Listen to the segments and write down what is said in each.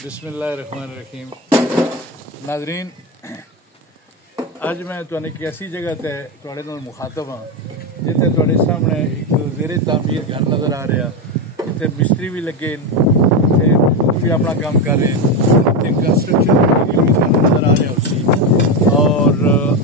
बिस्मिल्लाहिर्रहमानिर्रहीम। नाज़रीन, अज मैं तुहानू एक ऐसी जगह ते तुहाडे नाल मुखातब हाँ जिथे तुहाडे सामने एक ज़ेरे तामीर घर नज़र आ रहा, जिथे मिस्त्री भी लगे, इतने भी अपना काम कर रहे हैं, कंस्ट्रक्शन नज़र आ रहा उसी। और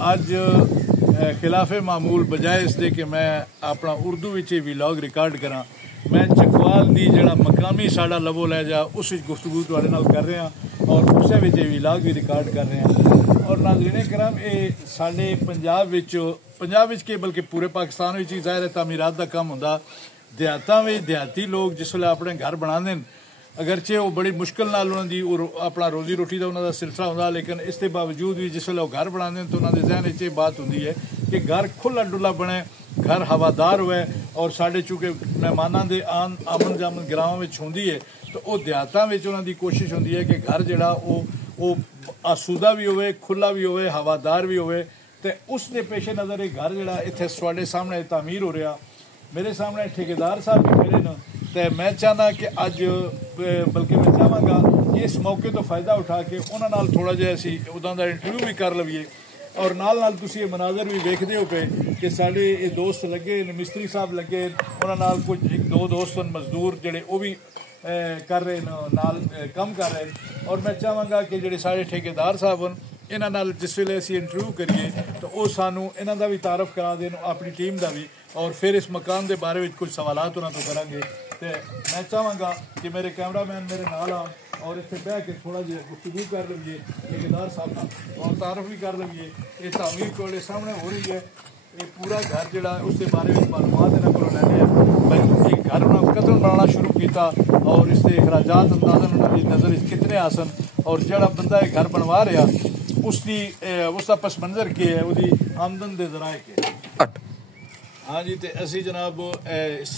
अज खिलाफे मामूल बजाए इसके कि मैं अपना उर्दू विच व्लॉग रिकॉर्ड करा, मैं चकवाल की जड़ा मकामी साड़ा लवो लहजा उस गुफ्तगू तुहाडे नाल कर रहा और उस व्लॉग भी रिकॉर्ड कर रहे हैं। और नाज़रीन कराम, ये साडे पंजाब विच के बल्कि पूरे पाकिस्तान विच ही ज़ाहिर है तामीरात का काम होंदा। देहातां विच देहाती लोग जिस वेले अपने घर बनाते हैं, अगरचे वो बड़ी मुश्किल नाल उन्हां दी अपना रोजी रोटी का उन्हां दा सिलसिला होंदा, लेकिन इसके बावजूद भी जिस वेले वो घर बनाते हैं तो उन्हां दे ज़हन विच ये बात होंदी है कि घर खुला डुला बने, घर हवादार हुए। और साढ़े चूँकि मेहमानों के आमन जामन ग्रामां विच होंदी है तो वो देहातां विच उन्हां दी कोशिश होंदी है कि घर जिहड़ा वो आसूदा भी होवे, खुला भी होवे, हवादार भी होवे। तो उस दे पेशे नज़र एक घर जिहड़ा इत्थे तुहाडे सामने तामीर हो रहा, मेरे सामने ठेकेदार साहब भी खड़े न। तो मैं चाहना कि अज बल्कि मैं चाहांगा कि इस मौके तो फ़ायदा उठा के उन्हां नाल थोड़ा जिहा असीं उदां दा इंटरव्यू भी कर लवीए और नाल नाल तुसीं ये मनाजर भी वेखदे हो पे कि साडे ये दोस्त लगे, मिस्त्री साहब लगे, उन्हां नाल कुछ एक दो दोस्त मजदूर जिहड़े वो भी कर रहे नाल कम कर रहे हैं। और मैं चाहांगा कि जिहड़े साडे ठेकेदार साहब न इन्हां नाल जिस वेले असीं इंटरव्यू करिए तो वो सानू इन्हां दा भी तारफ करा देन, अपनी टीम का भी, और फिर इस मकान के बारे में कुछ सवालात उन्हां तो करांगे। तो मैं चाहांगा कि मेरे कैमरामैन मेरे नाल आन और इतने बह के थोड़ा जिहा गुफ्तगू कर लवीए ठेकेदार साहब का और तारफ भी कर लवीए। ये तामीर तुहाडे सामने हो रही है, ये पूरा घर जिहड़ा उसके बारे में मालूमात इन्हां कोलों लैने भाई ये घर उन्होंने कदम बनाना शुरू किया और इसके अखराजात अंदाजन उन्होंने नज़र कितने आसन और जड़ा बंदा ये घर बनवा रहा उसका पस मंजर के है, उसकी आमदन के जराए के। हाँ जी, तो असी जनाब इस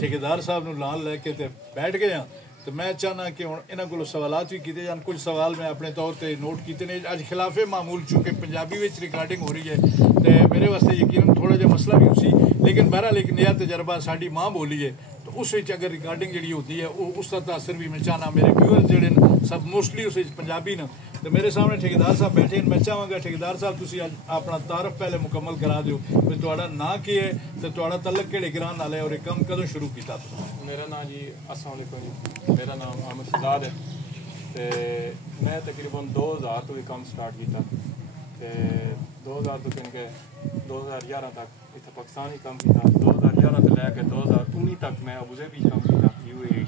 ठेकेदार साहब को नाल लैके तो बैठ गए हाँ। तो मैं चाहना कि हुण इन्हां कोलों सवालात भी किए जान। कुछ सवाल मैं अपने तौर पर नोट किए ने। अज खिलाफे मामूल चूँकि पंजाबी विच रिकॉर्डिंग हो रही है तो मेरे वास्ते यकीनन थोड़ा जिहा मसला भी उसी, लेकिन बहरहाल एक नया तजर्बा, साडी माँ बोली है तो उस अगर रिकॉर्डिंग जी होती है उसका तासर भी मैं चाहना मेरे व्यूअर्स जोड़े सब मोस्टली उस पंजाबी न। तो मेरे सामने ठेकेदार साहब बैठे हैं, मैं चाहांगा ठेकेदार साहब तुसीं अज अपना तारफ पहले मुकम्मल करा दो भी तुहाडा नां की है तो तुहाडा तलक किहड़े ग्रां नाल है और ये कम कदों शुरू किया? मेरा नाम जी अस्सलाम वालेकुम जी, मेरा नाम अहमद शहजाद है। तो मैं तकरीबन 2000 तो भी काम स्टार्ट किया, तो 2000 तो कह 2011 तक इतना पाकिस्तान ही काम किया। 2011 तो लैके 2019 तक मैं अबूधाबी काम किया UAE।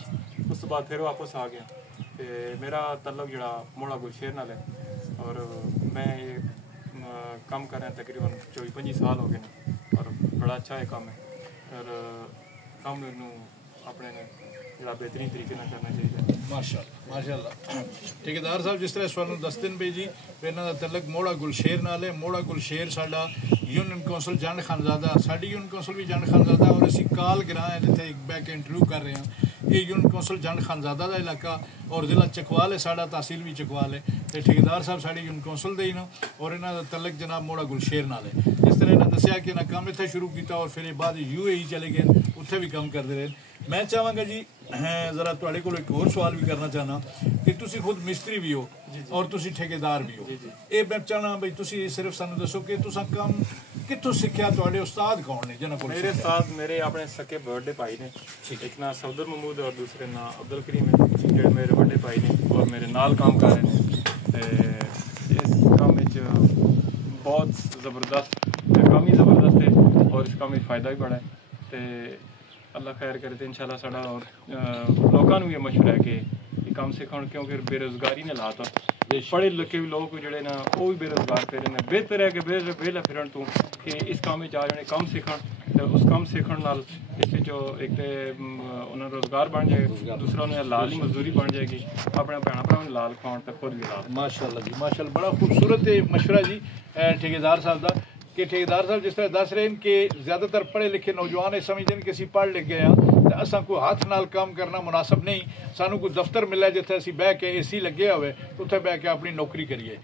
उस बाद फिर वापस आ गया। तो मेरा तल्लक जड़ा मोड़ा गुलशेर नाल है और मैं ये काम कर रहा तकरीबन 24-25 साल हो गए और बड़ा अच्छा है काम है और काम मैनू अपने जरा बेहतरीन तरीके से करना चाहिए। माशाअल्लाह माशाअल्लाह। ठेकेदार साहब जिस तरह सुनू दसते हैं जी इन्हों का तलक मोड़ा गुलशेर नाल है। मोड़ा गुलशेर साडा यूनियन कौंसल जंड खानजादा, साडी यूनियन कौंसल भी जंड खानजादा और असी काल ग्रां है जिथे एक बैक इंटरव्यू कर रहे हैं। ये यूनियन कौंसल जंड खानजादा का इलाका और जिला चकवाल है साडा, तहसील भी चकवाल है। तो ठेकेदार साहब साडी यूनियन कौंसल दे ही न और इन्हों का तलक जनाब मोड़ा गुलशेर नाल है। जिस तरह इन्हें दसिया कि इन्हें काम इतना शुरू किया और फिर बाद UAE चले गए, उत्थे भी काम करते रहे। मैं चाहांगा जी जरा तुहाडे कोल एक होर सवाल भी करना चाहना कि तुसी खुद मिस्त्री भी हो और तुसी ठेकेदार भी हो। ये मैं चाहना भाई तुसी सिर्फ सानू दसो कि तुसा काम कित्थों सीखिया, तुहाडे उस्ताद कौन ने जिन्हां कोल? मेरे उस्ताद मेरे अपने सके बड़े भाई ने, एक ना सफदर महमूद और दूसरे ना अब्दुल करीम है, जो मेरे बड़े भाई ने और मेरे नाल काम कर रहे हैं। इस काम में बहुत ज़बरदस्त काम ही ज़बरदस्त है और इस काम में फ़ायदा भी बड़ा है। तो अल्लाह खैर करे तो इंशाल्लाह साडा और लोगों को ये मशवरा है कि काम सीखण, क्योंकि बेरोजगारी ने लाता पढ़े लिखे भी लोग जोड़े ना वो भी बेरोजगार फिर ने। बेहतर है कि वेला फिरन तू कि इस काम में जा जाने काम सीखण, तो उस काम सीखण नाल इस जो एक तो उन्हें रोजगार बन जाएगा, दूसरा उन्हें लाल ही मजदूरी बन जाएगी, अपने भैन भरा लाल खाण तो खुद भी लाल। माशाअल्लाह जी माशाअल्लाह, बड़ा खूबसूरत मशवरा जी ठेकेदार साहब का कि ठेकेदार साहब जिस तरह दस रहे हैं कि ज़्यादातर पढ़े लिखे नौजवान ये समझते हैं कि असीं पढ़ लिख गए हाँ तो असां कोई हाथ नाल काम करना मुनासिब नहीं, सानू कोई दफ्तर मिले जिथे असीं बह के AC लगे हुए तो उत्थे बह के अपनी नौकरी करिए।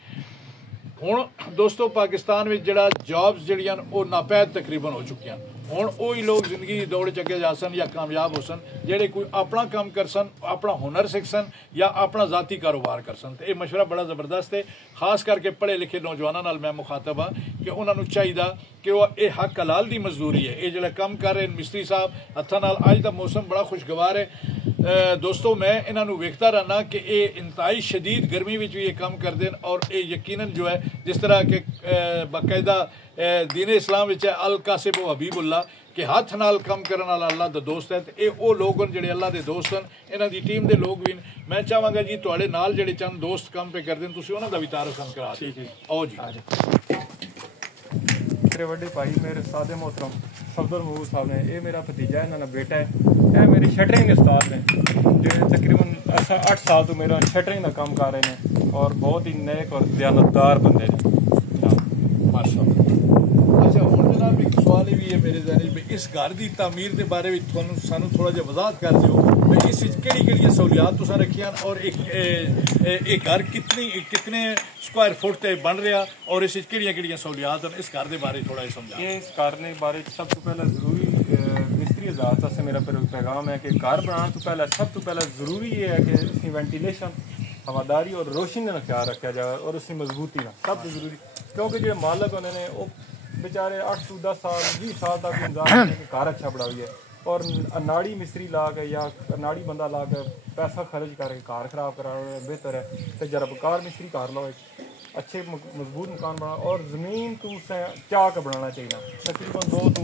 हुण दोस्तों पाकिस्तान में जड़ा जॉब्स जड़ियां वो नापैद तकरीबन हो चुकियां। हुण ओही लोग जिंदगी दौड़ च अगे जा सन या कामयाब हो सन जेडे कोई अपना काम कर सन, अपना हुनर सीख सन या अपना जाती कारोबार कर सन। तो यह मशवरा बड़ा जबरदस्त है, खास करके पढ़े लिखे नौजवानों नाल मैं मुखातब हाँ कि उन्होंने चाहिए कि वह ये हक हलाल की मजदूरी है। ये जो काम कर रहे हैं मिस्त्री साहब हत्थां नाल, अज का मौसम बड़ा खुशगवार है दोस्तों। मैं इन्हों वेखता रहना कि ये इंतहाई शदीद गर्मी में भी ये काम करते हैं और ये यकीनन जो है जिस तरह के बाकायदा दीन इस्लाम है अल कासिब हबीबुल्ला कि हाथ नाल काम करने वाला अल्लाह का दोस्त है। तो ये वो लोग हैं जो अल्लाह के दोस्त हैं, इन्हों की टीम के लोग भी। मैं चाहांगा जी थोड़े नाल जो चंद दोस्त काम पे करते हैं तुसीं उन्हां दा भी तारुफ हम करा दो। आओ जी। मेरे बड़े भाई मेरे सादे मोहतरम सफदर महमूद साहब ने, ये मेरा भतीजा है, इन्होंने बेटा है, ये मेरे शटरिंग उस्ताद ने जो तकरीबन 8 साल तो मेरा शटरिंग का काम कर रहे हैं और बहुत ही नेक और दयानतदार बंदे ने माशाअल्लाह। अच्छा हुण जनाब एक सवाल भी है मेरे जहन में, इस घर की तमीर के बारे में सानू थोड़ा जिहा वजाहत कर दिओ भाई इस केड़ी सहूलियात तुसां रखियां और एक घर कितने स्क्वायर फुट ते बन रहा और इस केड़ियां सहूलियात हैं, इस घर के बारे थोड़ा समझा। इस घर के बारे सब तो पहले जरूरी मिस्त्री हज़रात से मेरा पैगाम है कि घर बनाने तो पहले सब तो पहले जरूरी ये है कि उसकी वेंटिलेशन, हवादारी और रोशनी का ख्याल रखा जाए और उसकी मजबूती का सब तो जरूरी, क्योंकि जो मालक उन्होंने वो बेचारे 8 से 10 साल 20 साल तक इंतजार घर अच्छा बना हुई है और अनाड़ी मिस्त्री ला के या अनाड़ी बंदा ला के पैसा खर्च करके कार खराब करा बेहतर है तो जरा बेकार मिस्त्री कर लो, अच्छे मजबूत मकान बना और ज़मीन तो उसे चाह के बनाना चाहिए तकरीबन 2 तो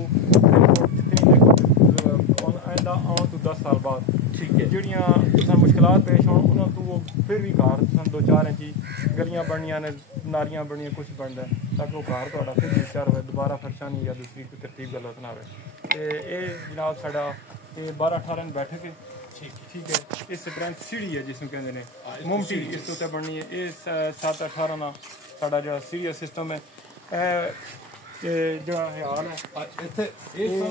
आइंदा आउं तो 10 साल बाद ठीक है जड़ियाँ तुसें मुश्किलात पेश हो उन्होंने तो वो फिर भी घर तुसें 2-4 इंची गलियां बननियां ने नालियां बननियां कुछ बनता है ताकि वो घर थोड़ा फिर बेचा रहे दोबारा फर्शा नहीं या दूसरी कोई तरतीब गलत ना रहे। तो ये जनाब साढ़ा 12-18 बैठक है ठीक है। इस तरह सीढ़ी है जिसमें कहते हैं मुमटी इस उत्ते बननी है, ये 7-18 ना साढ़ा जो सीढ़ी सिस्टम है जो हाल है इतने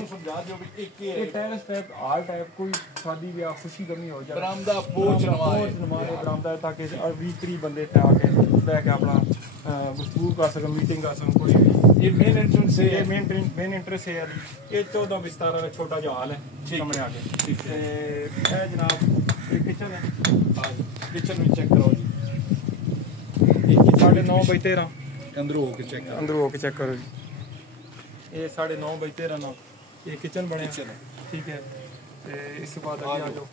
समझा जो भी टेरेस टाइप हाल टाइप कोई शादी ब्याह खुशी कमी हो जाए बरामदा पोच नमारे बरामदा ताकि 20-30 बंदे थे आके बह के अपना गुफ्तगू कर सकें मीटिंग कर सकें कोई भी। ये मेन एंट्रेंस है, ये मेन एंट्रेंस है ये 14 बिस्तर का छोटा जो हाल है कमरे आगे ठीक है जनाब। किचन है किचन में चेक करो जी 9x13 अंदरों होके चेक करो जी। ये 9x13 ना ये किचन बने ठीक है। इस बाद आ जाओ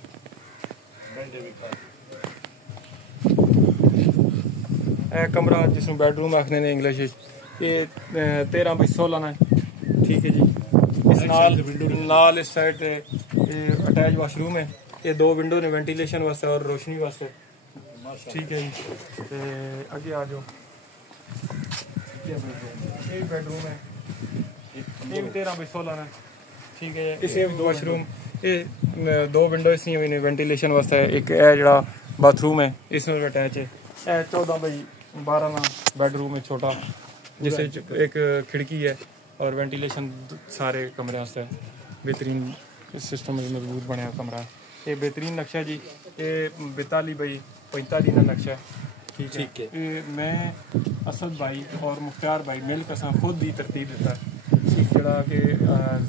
कमरा जिसमें बेडरूम आखने ने इंग्लिश ये 13x16 ना ठीक है जी। इस नाल इस साइड ये अटैच वाशरूम है, ये 2 विंडो ने वेंटिलेशन वास्ते और रोशनी वास्ते ठीक है जी। आगे आ जाओ ये बेडरूम है ये भी 13x16 है ठीक है। इसे वाशरूम ये 2 विंडो इसमें वेंटिलेशन वास्ते है, एक है जड़ा बाथरूम है इसमें अटैच है। 14x12 ना बेडरूम है छोटा जिससे एक खिड़की है और वेंटिलेशन सारे कमरे वास्ते बेहतरीन सिस्टम मजबूत बनया कमरा। ये बेहतरीन नक्शा जी, ये 42x45 का नक्शा ठीक है। मैं असद भाई और मुख्तार भाई मिल कर खुद ही तरतीब देता है जड़ा कि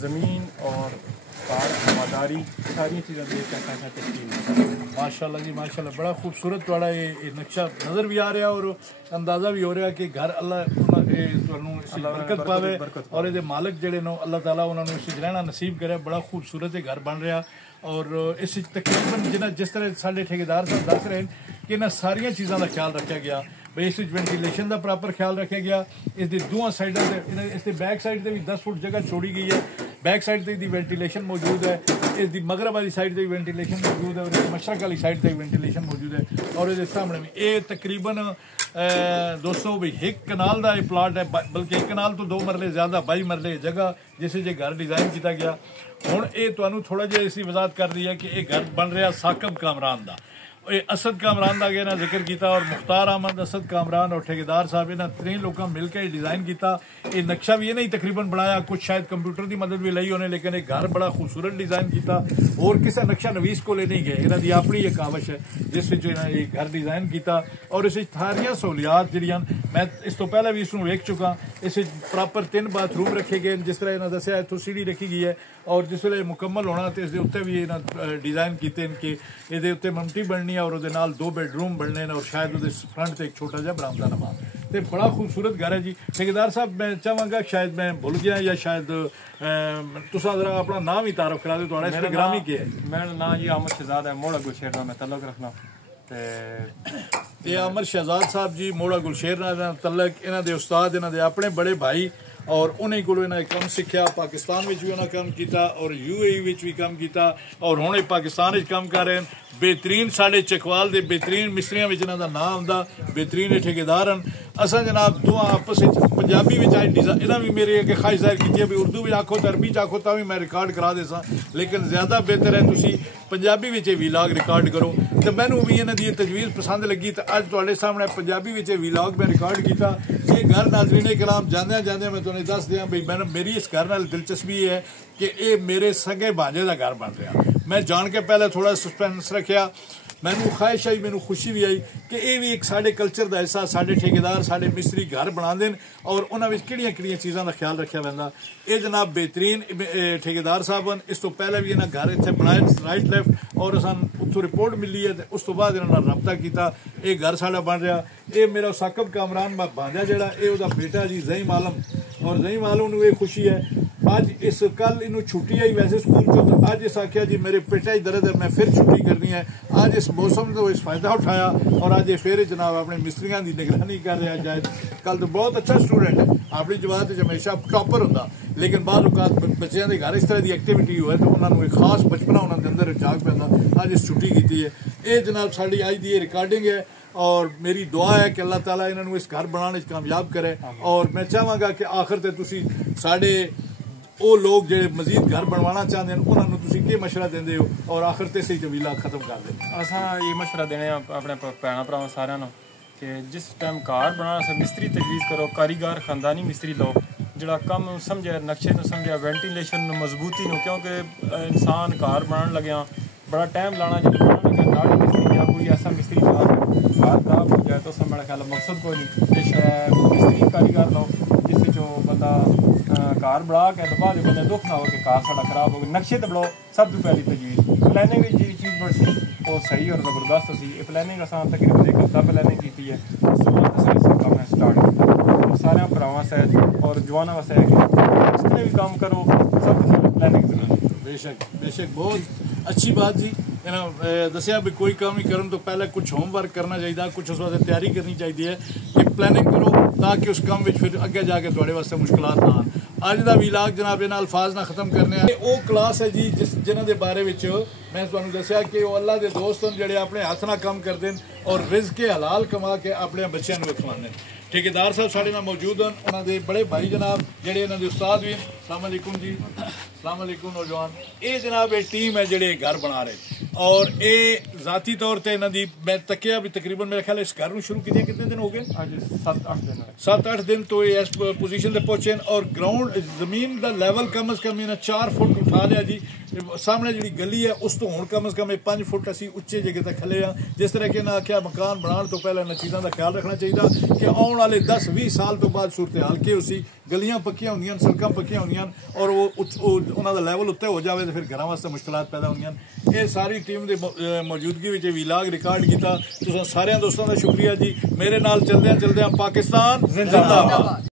ज़मीन और हवादारी सारी चीज़ें देख कर तस्कील माशाल्लाह जी माशाल्लाह बड़ा खूबसूरत वाला ये नक्शा नज़र भी आ रहा और अंदाज़ा भी हो रहा कि घर अल्लाह बरकत पावे और ये मालक जड़े नो अल्लाह ताला उन्होंने इस रहना नसीब करे। बड़ा खूबसूरत घर बन रहा और इस तकरीबन जिस तरह साढ़े ठेकेदार साहब दस रहे कि इन्होंने सारिया चीज़ों का ख्याल रखा गया भाई इस वेंटिलेशन का प्रॉपर ख्याल रखा गया। इस दोवें साइडों से इस बैक साइड से भी 10 फुट जगह छोड़ी गई है, बैक साइड से वेंटिलेशन मौजूद है, इस मगरब वाली साइड से भी वेंटिलेशन मौजूद है और मशरक वाली साइड से भी वेंटिलेशन मौजूद है। और ये सामने भी ये तकरीबन दोस्तों भी 1 कनाल का प्लाट है, बल्कि 1 कनाल तो 2 मरले ज़्यादा 22 मरले जगह जिसे जो घर डिज़ाइन किया गया। हुण ये तुहानूं थोड़ा जिहा इसकी वजाहत कर दी है कि ये घर बन रहा साकिब कामरान का। असद कामरान का अगे जिक्र किया और मुख्तार अहमद असद कामरान और ठेकेदार साहब इन्होंने 3 लोगों मिलकर डिज़ाइन किया। ये नक्शा भी इन्हें तकरीबन बनाया, कुछ शायद कंप्यूटर की मदद भी ली उन्हें, लेकिन एक घर बड़ा खूबसूरत डिज़ाइन किया और किसी नक्शा नवीस को नहीं गए। इन्हों की अपनी एक कावश है जिस इन्हें घर डिज़ाइन किया और इस सारिया सहूलियात जड़ियां मैं इस तो पहले भी इसनूं वेख चुका। इस प्रॉपर 3 बाथरूम रखे गए जिस तरह इन्होंने दस्या इत्थों सीढ़ी रखी गई है और जिस वे मुकम्मल होना तो इसके उत्ते भी इन्होंने डिजाइन किए कि ये उत्ते ममटी बननी है और वो 2 बेडरूम बनने और शायद वो फ्रंट से एक छोटा जहा बरामदा नमा तो बड़ा खूबसूरत घर है जी। ठेकेदार साहब मैं चाहवागा शायद मैं भूल गया या शायद तुसा जरा अपना नाम ही तारफ करा दो, थोड़ा इंस्टाग्राम ही क्या है? मेरा नाम जी अहमद शहजाद है, मोड़ा गुलशेर नाल मैं तल्लक रखना। ये अमर शहजाद साहब जी मोड़ा गुलशेर नाल तल्लक, इन्हां दे उस्ताद इन्हां दे अपने बड़े भाई और उन्हें को इन्हें कम सीखा। पाकिस्तान में भी उन्हें काम किया और UAE भी काम किया और हुणे पाकिस्तान काम कर रहे हैं। बेहतरीन साढ़े चकवाल के बेहतरीन मिस्त्रियों में इन्हों का नाम आंदा, बेहतरीन ठेकेदार हैं। असा जनाब दो आपस पंजाबी इन्हें भी मेरी अगे ख्वाहिश जाहिर की है भी उर्दू भी आखो तो अरबी च आखो तो भी मैं रिकॉर्ड करा दे सा, लेकिन ज्यादा बेहतर है तुसी पंजाबी वीलॉग रिकॉर्ड करो। तो मैनू भी इन्हों की तजवीज़ पसंद लगी तो अज तुहाडे सामने पंजाबी वीलॉग मैं रिकॉर्ड किया। ये घर नाज़रीन कराम जांदे जांदे मैं तुहानूं दस दियां भी मैं मेरी इस घर नाल दिलचस्पी है कि ये मेरे सगे भांजे का घर बन रहा। मैं जान के पहले थोड़ा सस्पेंस रखा, मैनू ख्वाहिश आई, मैनू खुशी भी आई कि ये भी एक साढ़े कल्चर का हिस्सा, साढ़े ठेकेदार साढ़े मिस्त्री घर बना देन और उन्होंने किहड़ियां चीज़ों का ख्याल रखा पैंदा। ये जनाब बेहतरीन ठेकेदार साहब हैं। इस तो पहले भी इन्हें घर इतने बनाए राइट लैफ्ट और असन उत्थों रिपोर्ट मिली है तो उस तो बाद इन्होंने रबता किया। ये घर साढ़ा बन रहा। ये मेरा साकब कामरान भांजा जोड़ा ये बेटा जी ज़हीम आलम, और ज़हीम आलम को ये खुशी है अज इस कल इनू छुट्टी आई वैसे स्कूल चो, तो अज इस आख्या जी मेरे पेटा दर्द है मैं फिर छुट्टी करनी है। अज इस मौसम तो इस फायदा उठाया और अज ये फिर जनाब अपने मिस्त्रियों की निगरानी कर रहा जाए। कल तो बहुत अच्छा स्टूडेंट है, अपनी जमात हमेशा टॉपर होंदा, लेकिन बाद बच्चों के घर इस तरह की एक्टिविटी हुए तो उन्होंने एक खास बचपना उन्होंने अंदर जाग पैंदा। अज इस छुट्टी की है। ये जनाब साड़ी अज की रिकॉर्डिंग है और मेरी दुआ है कि अल्लाह ताला इन्होंने इस घर बनाने कामयाब करे। और मैं चाहवागा कि आखिर ते तुसी साढ़े वो लोग जो मजीद घर बनवाना चाहते हैं उन्होंने तुसी के मशवरा देंदे हो और आखिर ते सही वीला खत्म कर दे। असा ये मशवरा देने अपने भैन भरावां सारिਆਂ ਨੂੰ कि जिस टाइम घर बनाना से मिस्त्री तजवीज़ करो, कारीगर खानदानी मिस्त्री लो जोड़ा कम समझे, नक्शे में समझे, वेंटिलेशन मजबूती में, क्योंकि इंसान घर बनाने लगे बड़ा टाइम लाना जो बनाने लगे मिस्त्री या कोई ऐसा मिस्त्री घर खराब हो जाए तो उसमें मेरा ख्याल मकसद कोई नहीं। मिस्त्री कारीगर लो जिस जो बंदा घर बना के तो बाद बंदा दुख ना हो कि घर साढ़ा खराब हो गया। नक्शे तो बनाओ सब तो पहली तजवीज़, प्लैनिंग जी चीज़ बड़ी वो सही और जबरदस्त सी। ये प्लैनिंग असा तकरीबन 1 हफ्ता प्लैनिंग की है, उस तो बाद काम स्टार्ट किया। सारे भरावां से और जवानों वास्ते जितने भी काम करो सब प्लैनिंग जरूरी। बेशक बेशक बहुत अच्छी बात जी। दसिया भी कोई काम ही करन तो पहले कुछ होमवर्क करना चाहिए, कुछ उस वास्ते तैयारी करनी चाहिए कि प्लैनिंग करो ताकि उस काम में फिर अगे जाके थोड़े वास्ते मुश्किलात ना आन। अज का वीलॉग जनाब इन्हां अल्फाज ना खत्म करने वो क्लास है जी जिन्हां दे बारे में मैं तुहानूं दस्सिया कि वो अल्लाह के दोस्त हैं जिहड़े अपने हथ नाल काम करते हैं और रिज़्क़ हलाल कमा के अपने बच्चों को खिलाते हैं। ठेकेदार साहब साढ़े नाल मौजूद हैं, उन्होंने बड़े भाई जनाब जिहड़े इन्हां दे उस्ताद भी। अस्सलाम वालेकुम जी। अस्सलाम वालेकुम नौजवान। ये जनाब एक टीम है जिहड़े घर बना रहे और ये जाती तौर पर इन्हां दी मैं तकिया भी तकरीबन मेरे ख्याल इस घर शुरू किए कितने दिन हो गए? 7-8 दिन तो ये इस पोजीशन पर पहुंचे और ग्राउंड जमीन का लैवल कम अज़ कम इन्हें 4 फुट उठा लिया जी। सामने जी गली है उस तो हुण कम अज़ कम 5 फुट असी उच्चे जगह तक खले हाँ। जिस तरह के इन्हें आख्या मकान बनाने तो पहले इन चीज़ों का ख्याल रखना चाहिए कि आने वाले 10-20 साल तो बाद सूरत हाल के उसी गलियां पक्कियां होंदियां, सड़कां पक्कियां होंदियां और वो उन्होंने लैवल उत्ते हो जाए तो फिर घर वास्ते मुश्किलात पैदा होंदियां। ये सारी टीम की मौजूदगी में वीलॉग रिकॉर्ड किया। तुसां सारे दोस्तों का शुक्रिया जी। मेरे नाल चलदे पाकिस्तान जिंदाबाद।